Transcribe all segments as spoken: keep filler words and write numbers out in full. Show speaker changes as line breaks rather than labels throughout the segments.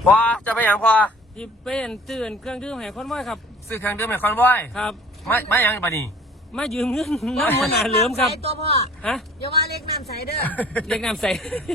พอจะไปอย่างพอ
ที่เป็นตื่นเครื่องดื่มให้คนไหวครับ
ซื้อเครื่องดื่มให้คอนวอย
ครับ
ไม่ไม่ยังปะนี่
มายืมเงินน้ำมันหนาเหลือมครับ
ตัวพ่อ
ฮะ
อย่าว่าเล็กน้ำใสเด้อ
เรียกน้ำใส่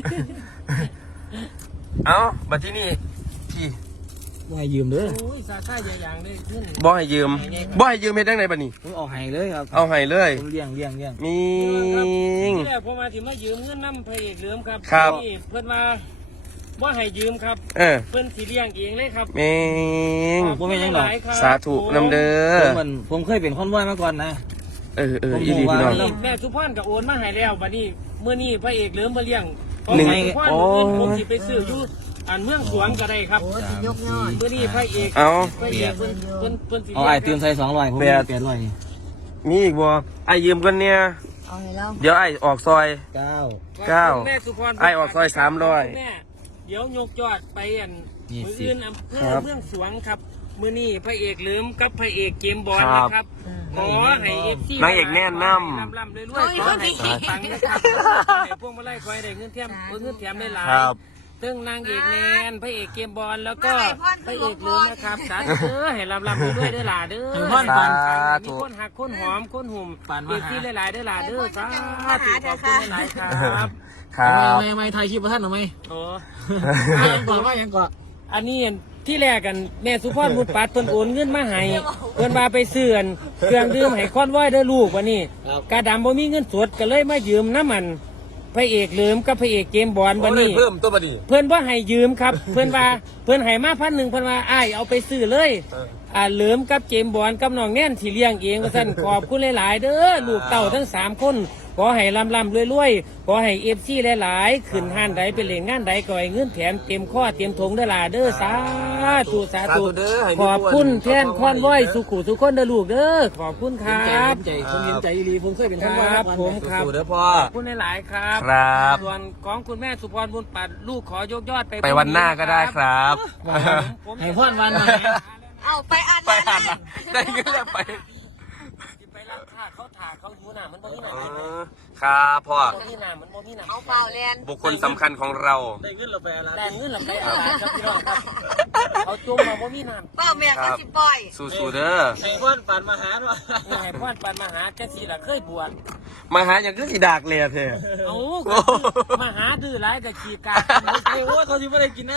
เอาบัดที่นี่ที่
บ่ให้ยืมเด้อ
โอ้ยสาขาใหญ่อย่างเลยขึ้น
บ่ให้ยืมบ่ให้ยืมเฮ็ดจังไดบัดนี้
ผมออกให้เลยครับ
เอาให้เลย
ผมเลี้ยงเลี้ยงเลี้ยง
มีง
ที่แรกผมมาที่มายืมเงินน้ำพระเอกเหลือมครับ
ครับ
นี่เพื่อนมาว่าให้ยืมครับ
เออ
เพื่อนสีเลี้ยงเองเลยครับ
มีง
ขอบคุณหลายครับ
สาธุนำเด้
ผ
อ
มมันผมเคยเป็นคนว่ายมาก่อนนะ
เออเออ
ผม
อีดี
บอก
พี่น้อง
ว่า
นี่แม่สุพรกับโอนมาให้แล้วบัดนี้เมื่อนี้พระเอกเหลือมมาเลี้ยง
หนึ่ง
แม่สุพร
โอ้
ผมสิไปซื้ออยู่อันเมืองสวงก็ได้ครับ
โอ้สิยกยอด
เมื่อนี้พระเอก
เอา
พระเอกเพิ่นเพิ่นเพิ่นสิ
เอาไอ้ตื่นใส่สองร้อยผม
แป
มี
ด
แปดร้อยนี่
มีอีกบ่ไอ้ยืมกันเนี่ย
เอาให้เรา
เดี๋ยวไอ้ออกซอย
เก้า
เก้า
แม่สุพร
ไอ้ออกซอยสามร้อย
แม่เดี๋ยวยกยอดไปอัน
ยี่
มือ
สิบ
อื่นอำเภอ
ครับ
เมืองสวงครับมือนี้พระเอกเหลือมกับพระเอกเกมบอล
ครับ
นะครับขอให้เอฟซี
นางเอกแน่นนำ
ลำลำเลยด้วยขอให้ปังนะครับให้พวกมาไล่คอยได้เงินเทียมเงินเทียมได้หลาย
ครับ
ซึ่งนางเอกแนนพระเอกเกมบอลแล้วก็พระเอกเหลือมนะครับสาธุเด้อให้ลำลำด้วยเด้อหล่าเด้อ
สาธุ
มีคนหักคนหอมคนหุ่ม
ปานมา
เอก
หา
ที่หลายๆเด้อหล่าเด้อสาธุขอบคุณหลายๆครับ
ครับ
ไม่ไม่ถ่ายคลิปมาท่านหรือไม่
โอ้
ยังก่อนว่ายังก่อน
อันนี้ที่แรกกันแม่สุพรบุญปัดเพิ่นโอนเงินมาให้เพิ่นมาไปซื้ออันเครื่องดื่มให้คอนไว้เด้อลูกวันนี้กระดำบ่มีเงินสดก็เลยมายืมน้ำมันพระเอกเหลิมกับพระเอกเกมบอลวันนี้
เพิ่มตัวบัดนี้
เพิ่นว่าให้ยืมครับ เพิ่นว่าเพิ่นให้มาพันหนึ่งเพิ่นว่าอ้ายเอาไปซื้อเลย
เออ
อ่าเหลิมกับเกมบอลกับน้องแน่นที่เลี้ยงเองว่าซั่นขอบคุณหลายๆเด้อลูกเต่าทั้งสามคนขอให้ลำลำรวยๆขอให้เอฟซีหลายๆขึ้นห้านใดไปเล่นงานใดก็ให้เงินแถมเต็มข้อเต็มถุงเด้อล่ะเด้อสาธุสาธุ
เด้อให้มี
ขอบคุณแทนคอนว้อยสุขุทุกคนเด้อลูกเด้อขอบคุณค
เห็น
รั
ใจ
บ
เห็นใจผมเห็นใจดีผมเคยเป็นคนว่าย
ครั
มา
บ
ก่อน
ผมครับ
สู้ๆเด้อพ่อ
ขอบคุณหลายๆครับ
ครับ
ส่วนของคุณแม่สุพรบุญปัดลูกขอยกยอดไป
ไปวันหน้าก็ได้ครับ
ผม
ให้พ่อนวันหน่อย
เอาไปอ่าน
ไปอ่านได้เงินแล้วไป
ไปรับค่าเขาถ่าเขาหิวหน้ามันบ่มีหน้า
เออครับพ่อ
บ่มีหน้ามันบ่มีหน้า
เอาเปล่าแลน
บุคคลสำคัญของเรา
ได้เงินเราไปอะไร
แต่เงินหลังไปอาหารครับพี่น้องครับเอาจุ่มมาบ่มีน้ำ
เปล่าแม่ก็สิปล่อย
สู้ๆเด้อ
ให้พ่อนปั่นมาหาหน่อย
นี่ให้พ่อปันมาหาจังซี่ล่ะเคยบวช
มาหาอย่างก็สีดากเลยอะเธอ
เอา
โอ้
มาหาดื้อหลายก็ขี้กา
ไอ้โอ้เขาจะไม่ได้กินนะ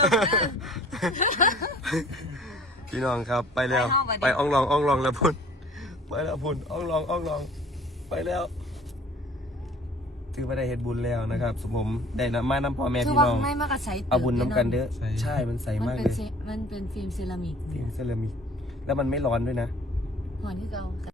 พี่น้องครับไปแล้ว ไปอ่องลองอ่องลองแล้วพุ่นไปแล้วพุ่นอ่องลองอ่องลองไปแล้วถือว่าได้เฮ็ดบุญแล้วนะครับ สมผมได้นำมานำพ่อแม่
คือ
พี่
ว่า
น้อง
ไม่มากระใส
เอาบุญน้ำกันเด้อใช่มันใส
มัน
มาก
เป็
เล
น
ย
เซมันเป็นฟิล์มเซรามิก
ฟิล์มเซรามิกแล้วมันไม่ร้อนด้วยนะ
หอนที่เก่า